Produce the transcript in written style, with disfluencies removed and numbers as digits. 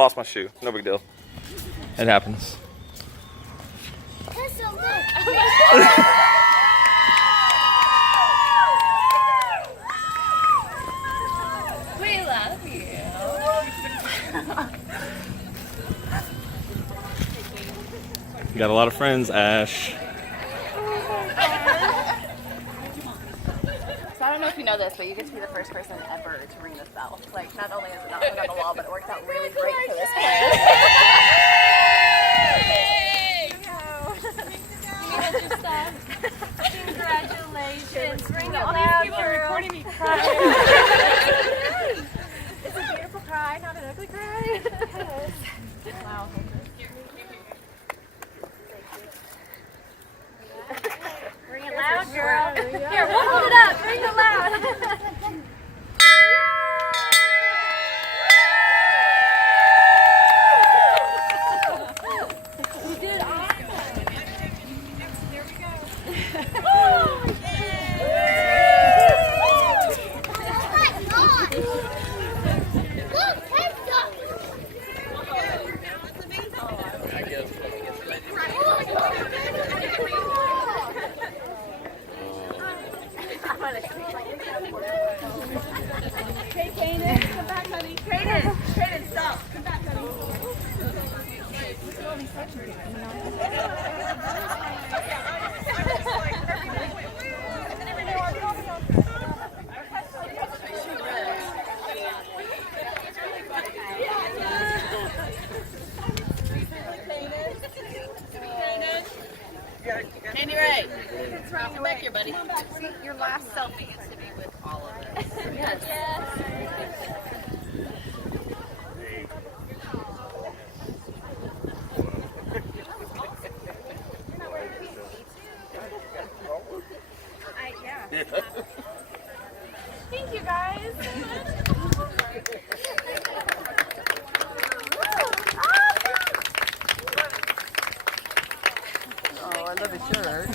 lost my shoe. No big deal. It happens. We love you. You got a lot of friends, Ash. So I don't know if you know this, but you get to be the first person ever to ring this bell. Like, not only is it not on the wall, but it worked out really great for this plan. Congratulations. Ring it All loud, these people are girl. recording me crying. It's a beautiful cry, not an ugly cry. Wow. Ring it loud, girl. Here, we'll hold it up. Ring it loud. You did awesome. There we go. Hey, Kaden, come back, honey. Kaden, stop. Come back, honey. Candy Ray, come back here, buddy. See, your last selfie gets to be with all of us. Yes. Thank you, guys. Oh, I love the shirt.